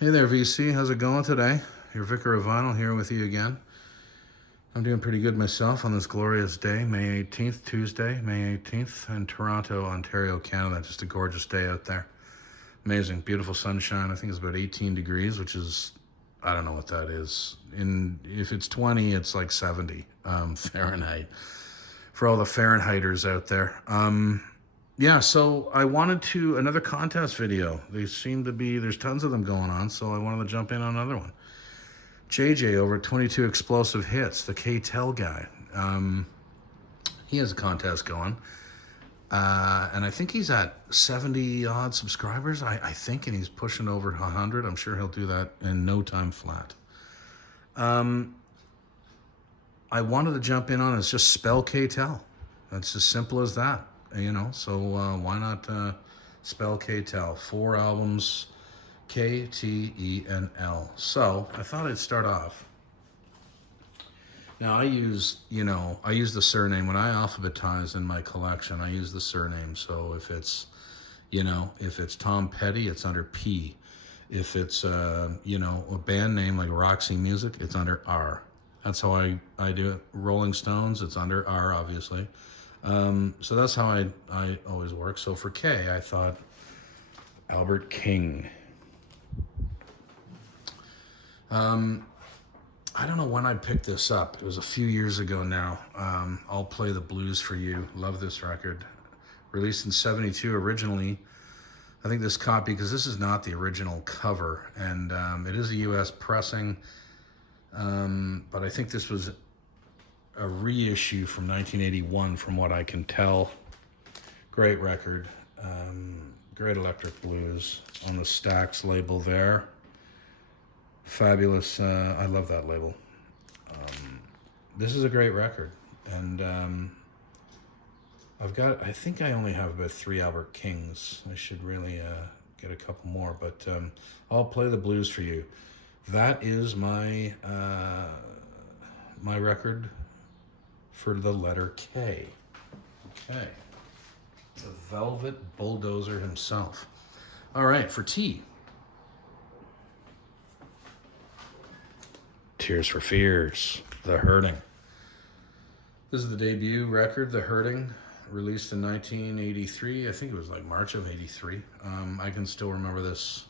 Hey there, VC. How's it going today? Your Vicar of Vinyl here with you again. I'm doing pretty good myself on this glorious day, May 18th, Tuesday, May 18th, in Toronto, Ontario, Canada. Just a gorgeous day out there. Amazing, beautiful sunshine. I think it's about 18 degrees, which is, I don't know what that is. If it's 20, it's like 70 Fahrenheit. For all the Fahrenheiters out there. Yeah, so I wanted another contest video. They seem to be, there's tons of them going on, so I wanted to jump in on another one. JJ over at 22 Explosive Hits, the K-TEL guy. He has a contest going. And I think he's at 70 odd subscribers, I think, and he's pushing over 100. I'm sure he'll do that in no time flat. I wanted to jump in on it's just spell K-TEL. That's as simple as that, so why not spell K-TEL? 4 albums, K-T-E-N-L. So I thought I'd start off. Now I use the surname when I alphabetize in my collection. I use the surname. So if it's Tom Petty, it's under P. If it's a band name like Roxy Music, it's under R. That's how I do it. Rolling Stones, it's under R, obviously. So that's how I always work. So for K, I thought Albert King. I don't know when I picked this up. It was a few years ago now. I'll Play the Blues for You. Love this record. Released in 72 originally. I think this copy, because this is not the original cover, and it is a US pressing, but I think this was a reissue from 1981 from what I can tell. Great record. Great electric blues on the Stax label there. Fabulous. I love that label. This is a great record, and I think I only have about 3 Albert Kings. I should really get a couple more, but I'll Play the Blues for You. That is my my record for the letter K. Okay. The Velvet Bulldozer himself. All right, for T. Tears for Fears, The Hurting. This is the debut record, The Hurting, released in 1983. I think it was like March of 83. I can still remember this.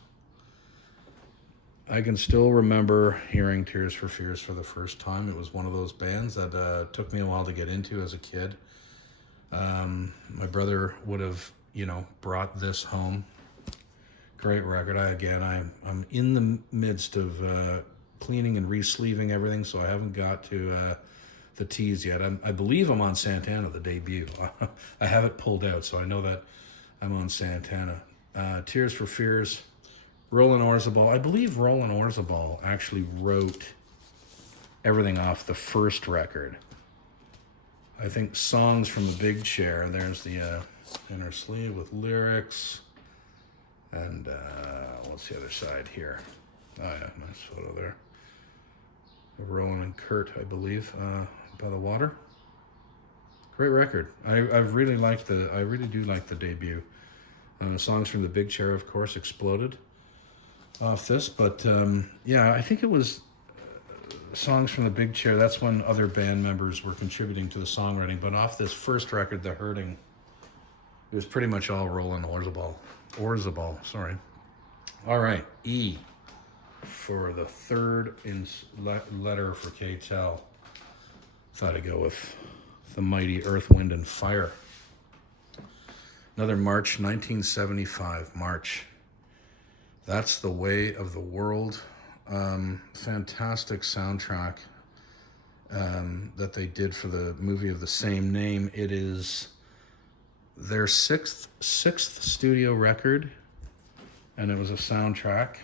I can still remember hearing Tears for Fears for the first time. It was one of those bands that took me a while to get into as a kid. My brother would have, brought this home. Great record. I'm in the midst of cleaning and re-sleeving everything, so I haven't got to the teas yet. I believe I'm on Santana, the debut. I have it pulled out, so I know that I'm on Santana. Tears for Fears, Roland Orzabal. I believe Roland Orzabal actually wrote everything off the first record. I think Songs from the Big Chair. There's the inner sleeve with lyrics. And what's the other side here? Oh yeah, nice photo there. Rowan and Kurt, I believe, by the water. Great record. I really do like the debut. Songs from the Big Chair, of course, exploded off this, but yeah, I think it was Songs from the Big Chair. That's when other band members were contributing to the songwriting, but off this first record, The Hurting, it was pretty much all Roland Orzabal, sorry. All right, E. For the third letter for K-TEL, thought I'd go with the mighty Earth, Wind, and Fire. Another March 1975, March. That's the Way of the World. Fantastic soundtrack that they did for the movie of the same name. It is their sixth studio record, and it was a soundtrack.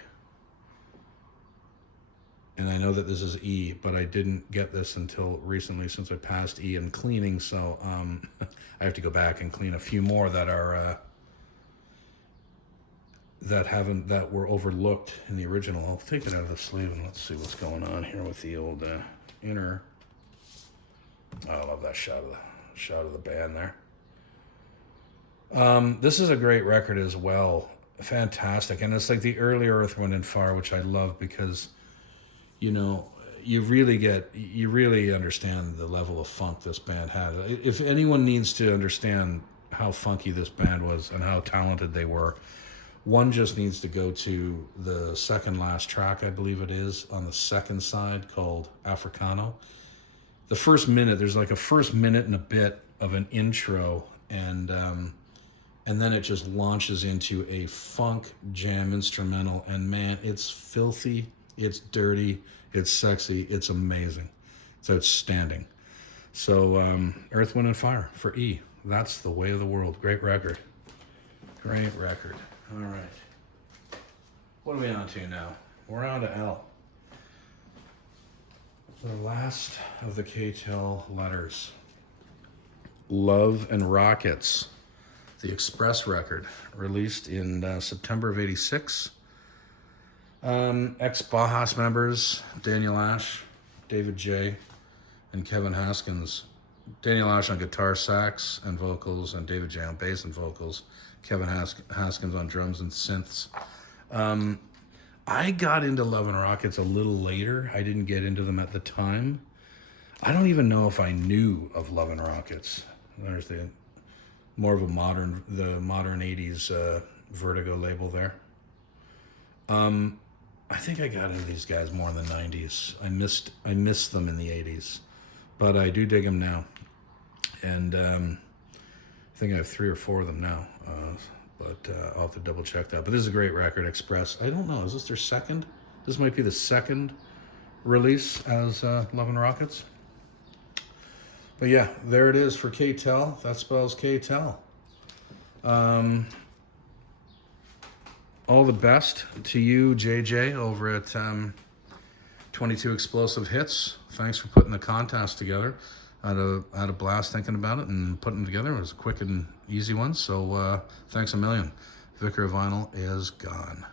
And I know that this is E, but I didn't get this until recently since I passed E in cleaning, so I have to go back and clean a few more that are that were overlooked in the original. I'll take it out of the sleeve and let's see what's going on here with the old inner. Oh, I love that shot of the band there. This is a great record as well. fantastic. And it's like the early Earth, Wind and Fire, which I love because, you know, you really understand the level of funk this band had. If anyone needs to understand how funky this band was and how talented they were, one just needs to go to the second last track, I believe it is, on the second side, called Africano. The first minute, there's like a first minute and a bit of an intro, and then it just launches into a funk jam instrumental. And man, it's filthy, it's dirty, it's sexy, it's amazing, it's outstanding. So Earth, Wind and Fire for E. That's the way of the world. Great record. Great record. All right. What are we on to now? We're on to L. The last of the K-TEL letters. Love and Rockets. The Express record, released in September of '86. Ex-Bajas members, Daniel Ash, David J., and Kevin Haskins. Daniel Ash on guitar, sax, and vocals, and David J. on bass and vocals. Kevin Haskins on drums and synths. I got into Love and Rockets a little later. I didn't get into them at the time. I don't even know if I knew of Love and Rockets. There's the more of a modern 80s Vertigo label there. I think I got into these guys more in the 90s. I missed them in the 80s, but I do dig them now. And I think I have 3 or 4 of them now, but I'll have to double check that. But this is a great record, Express. I don't know, is this their second? This might be the second release as Love and Rockets. But yeah, there it is for K-TEL. That spells K-TEL. All the best to you, JJ, over at 22 Explosive Hits. Thanks for putting the contest together. I had a blast thinking about it and putting them together. It was a quick and easy one, so thanks a million. Vicar of Vinyl is gone.